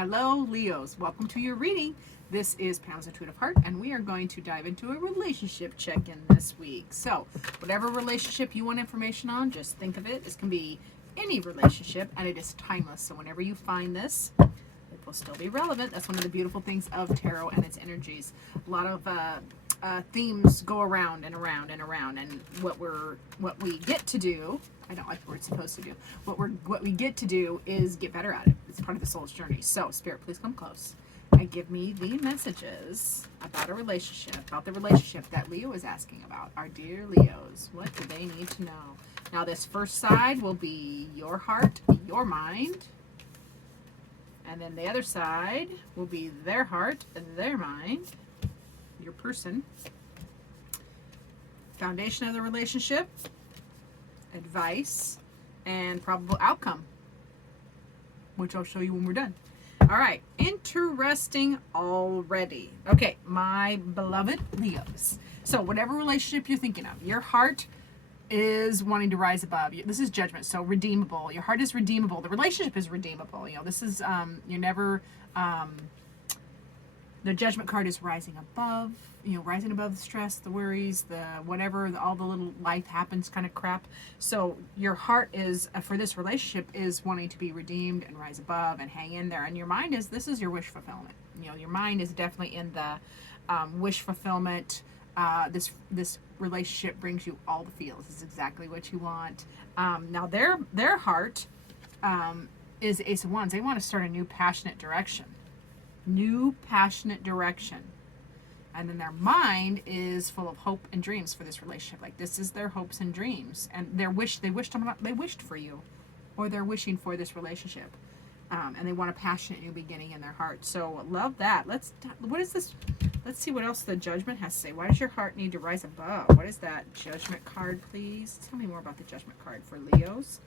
Hello, Leos. Welcome to your reading. This is Pamela's Intuitive Heart, and we are going to dive into a relationship check-in this week. So, whatever relationship you want information on, just think of it. This can be any relationship, and it is timeless. So, whenever you find this, it will still be relevant. That's one of the beautiful things of tarot and its energies. A lot of themes go around and around and around, and what we get to do. I don't like the word supposed to do. What we get to do is get better at it. It's part of the soul's journey. So, Spirit, please come close and give me the messages about a relationship, about the relationship that Leo is asking about. Our dear Leos, what do they need to know? Now, this first side will be your heart, your mind. And then the other side will be their heart, their mind, your person. Foundation of the relationship, advice, and probable outcome, which I'll show you when we're done. All right, interesting already. Okay, my beloved Leos. So whatever relationship you're thinking of, your heart is wanting to rise above. This is judgment, so redeemable. Your heart is redeemable. The relationship is redeemable. You know, this is, you're never, the judgment card is rising above, you know, rising above the stress, the worries, the whatever, all the little life happens kind of crap. So your heart is, for this relationship, is wanting to be redeemed and rise above and hang in there. And your mind is, this is your wish fulfillment. You know, your mind is definitely in the wish fulfillment. This relationship brings you all the feels. This is exactly what you want. Now their heart is Ace of Wands. They want to start a new passionate direction. And then their mind is full of hope and dreams for this relationship. Like, this is their hopes and dreams, and they wished for you, or they're wishing for this relationship, and they want a passionate new beginning in their heart. So love that. Let's see what else the judgment has to say. Why does your heart need to rise above? What is that judgment card, please? Tell me more about the judgment card for Leos.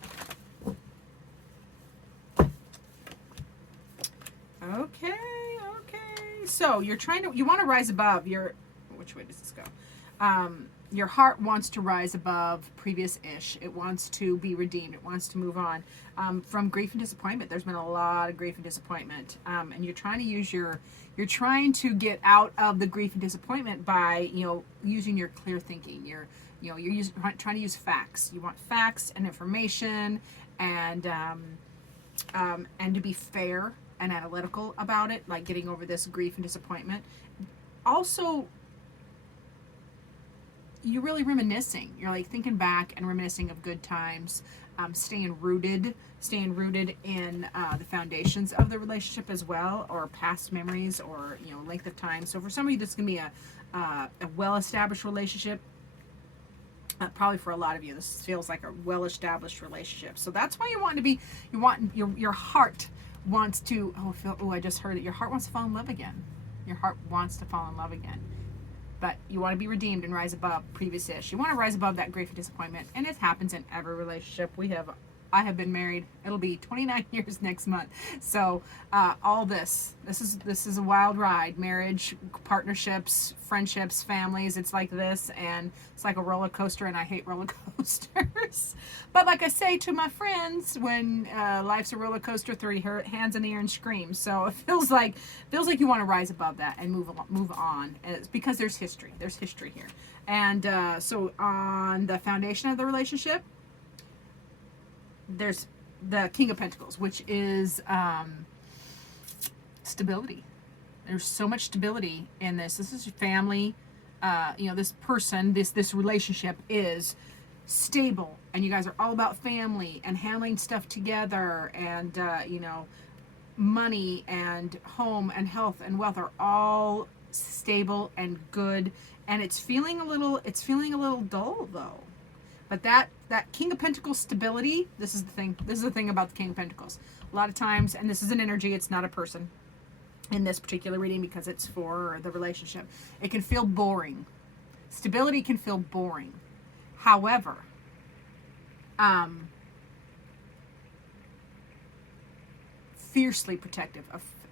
Okay. So you want to rise above which way does this go? Your heart wants to rise above previous-ish. It wants to be redeemed. It wants to move on from grief and disappointment. There's been a lot of grief and disappointment, and you're trying to get out of the grief and disappointment by, you know, using your clear thinking. You're trying to use facts. You want facts and information, and to be fair and analytical about it, like getting over this grief and disappointment. Also, you're really reminiscing. You're like thinking back and reminiscing of good times, staying rooted in the foundations of the relationship as well, or past memories, or, you know, length of time. So for some of you, this is gonna be a well-established relationship. Probably for a lot of you, this feels like a well-established relationship. So that's why your heart wants to, I just heard it. Your heart wants to fall in love again. Your heart wants to fall in love again. But you want to be redeemed and rise above previous-ish. You want to rise above that grief and disappointment. And it happens in every relationship. I have been married. It'll be 29 years next month. So all this is a wild ride. Marriage, partnerships, friendships, families. It's like this, and it's like a roller coaster, and I hate roller coasters. But like I say to my friends, when life's a roller coaster, throw your hands in the air and scream. So it feels like you want to rise above that and move on. It's because there's history. There's history here. And so on the foundation of the relationship, there's the King of Pentacles, which is stability. There's so much stability in this. This is your family. You know, this person, this relationship is stable, and you guys are all about family and handling stuff together, and you know, money and home and health and wealth are all stable and good. And it's feeling a little dull though. But that King of Pentacles stability, this is the thing about the King of Pentacles. A lot of times, and this is an energy, it's not a person in this particular reading because it's for the relationship. It can feel boring. Stability can feel boring. However, fiercely protective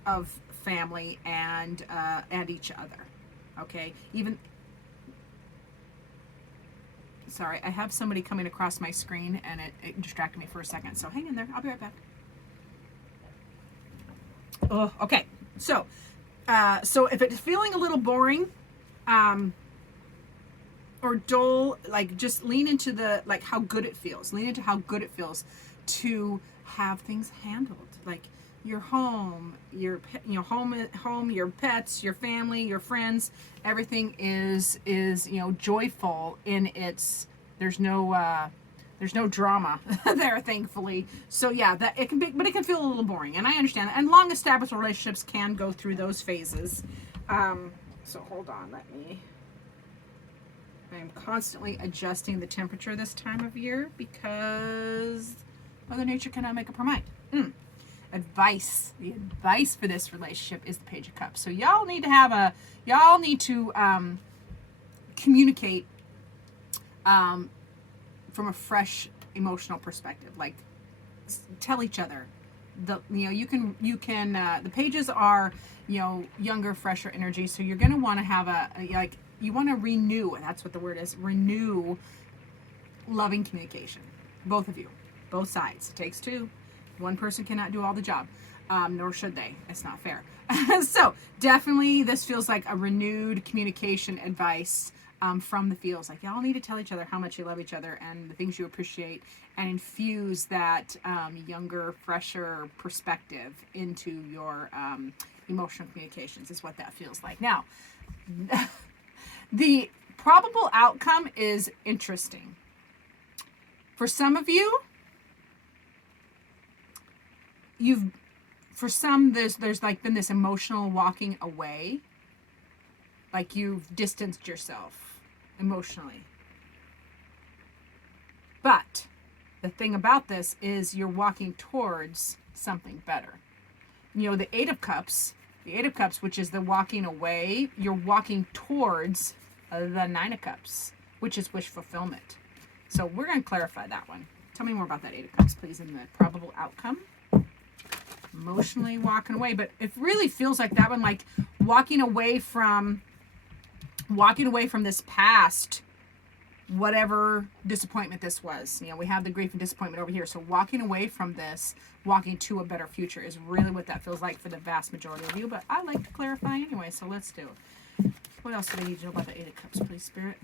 of family and each other. Okay? Sorry, I have somebody coming across my screen, and it distracted me for a second. So hang in there. I'll be right back. Oh, okay. So, so if it's feeling a little boring, or dull, like just lean into the, like how good it feels. Lean into how good it feels to have things handled. Like your home, home, your pets, your family, your friends, everything is joyful in its, there's no drama there, thankfully. So yeah, that it can be, but it can feel a little boring, and I understand that. And long established relationships can go through those phases. So hold on, I'm constantly adjusting the temperature this time of year because Mother Nature cannot make up her mind. Advice. The advice for this relationship is the Page of Cups. So y'all need to communicate from a fresh emotional perspective. Like tell each other. You can the pages are younger, fresher energy. So you're gonna want to have you want to renew. That's what the word is. Renew loving communication. Both of you, both sides. It takes two. One person cannot do all the job, nor should they. It's not fair. So definitely, this feels like a renewed communication advice from the feels. Like y'all need to tell each other how much you love each other and the things you appreciate, and infuse that younger, fresher perspective into your emotional communications. Is what that feels like. Now, the probable outcome is interesting. For some of you, there's like been this emotional walking away. Like you've distanced yourself emotionally. But the thing about this is you're walking towards something better. The Eight of Cups, which is the walking away, you're walking towards the Nine of Cups, which is wish fulfillment. So we're going to clarify that one. Tell me more about that Eight of Cups, please, in the probable outcome. Emotionally walking away, but it really feels like that one, like walking away from this past, whatever disappointment this was. We have the grief and disappointment over here. So walking away from this, walking to a better future is really what that feels like for the vast majority of you. But I like to clarify anyway, so let's do it. What else do we need to know about the Eight of Cups, please, Spirit?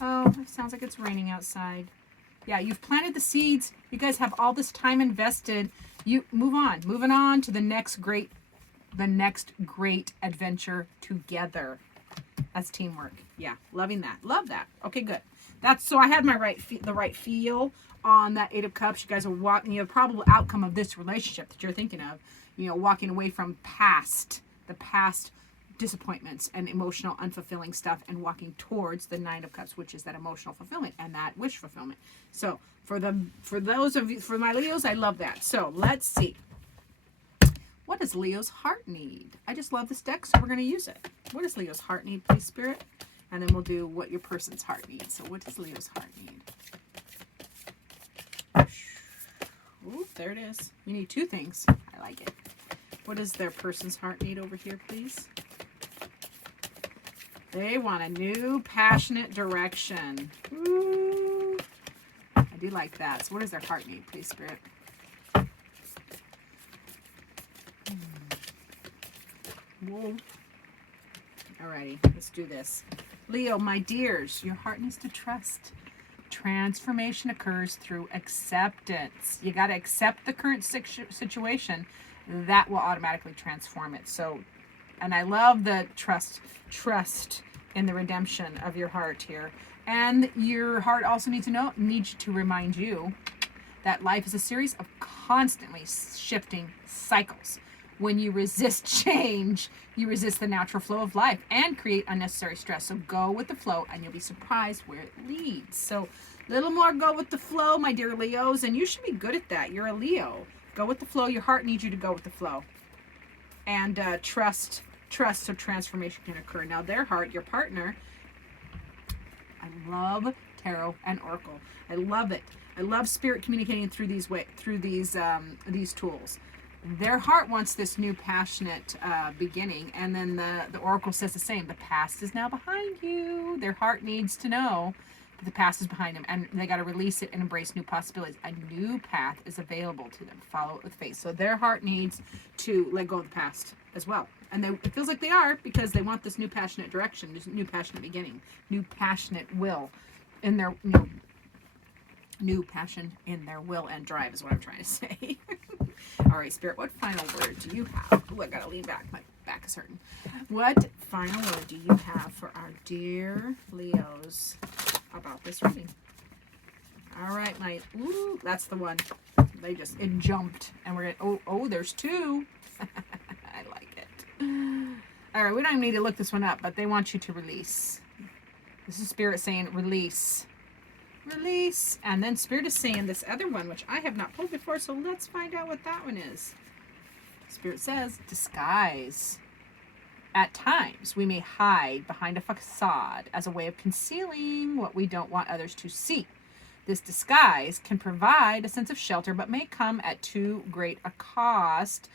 Oh, it sounds like it's raining outside. Yeah, you've planted the seeds. You guys have all this time invested. You moving on to the next great adventure together. That's teamwork. Yeah, loving that. Love that. Okay, good. So I had the right feel on that Eight of Cups. You guys are walking, the probable outcome of this relationship that you're thinking of, walking away from the past disappointments and emotional unfulfilling stuff, and walking towards the Nine of Cups, which is that emotional fulfillment and that wish fulfillment. So for my Leos, I love that. So let's see. What does Leo's heart need? I just love this deck, so we're going to use it. What does Leo's heart need, please, Spirit? And then we'll do what your person's heart needs. So what does Leo's heart need? Ooh, there it is. You need two things. I like it. What does their person's heart need over here, please? They want a new passionate direction. Ooh, I do like that. So what does their heart need, please, Spirit? Whoa. Alrighty, let's do this. Leo, my dears, your heart needs to trust. Transformation occurs through acceptance. You got to accept the current situation. That will automatically transform it. So, and I love the trust in the redemption of your heart here. And your heart also needs to remind you that life is a series of constantly shifting cycles. When you resist change, you resist the natural flow of life and create unnecessary stress. So go with the flow and you'll be surprised where it leads. So a little more go with the flow, my dear Leos, and you should be good at that. You're a Leo. Go with the flow. Your heart needs you to go with the flow. And trust so transformation can occur. Now their heart, your partner, I love tarot and oracle. I love it. I love spirit communicating through these tools. Their heart wants this new passionate beginning, and then the oracle says the same. The past is now behind you. Their heart needs to know The past is behind them, and they got to release it and embrace new possibilities. A new path is available to them. Follow it with faith. So their heart needs to let go of the past as well. And it feels like they are, because they want this new passionate direction, this new passionate beginning, new passionate will in their, new passion in their will and drive is what I'm trying to say. All right, Spirit, what final word do you have? Oh, I got to lean back. My back is hurting. What final word do you have for our dear Leos about this reading? All right, ooh, that's the one. It jumped, and we're going to, oh, there's two. I like it. All right, we don't even need to look this one up, but they want you to release. This is Spirit saying release. Release. And then Spirit is saying this other one, which I have not pulled before, so let's find out what that one is. Spirit says disguise. At times, we may hide behind a facade as a way of concealing what we don't want others to see. This disguise can provide a sense of shelter, but may come at too great a cost,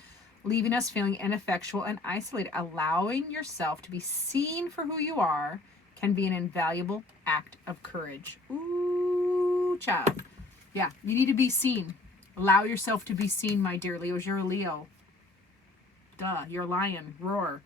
leaving us feeling ineffectual and isolated. Allowing yourself to be seen for who you are can be an invaluable act of courage. Ooh, child. Yeah, you need to be seen. Allow yourself to be seen, my dear Leos. You're a Leo. Duh, you're a lion. Roar.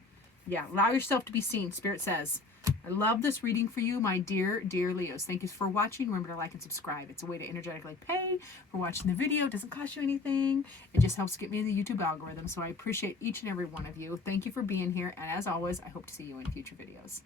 Yeah, allow yourself to be seen, Spirit says. I love this reading for you, my dear, dear Leos. Thank you for watching. Remember to like and subscribe. It's a way to energetically pay for watching the video. It doesn't cost you anything. It just helps get me in the YouTube algorithm. So I appreciate each and every one of you. Thank you for being here. And as always, I hope to see you in future videos.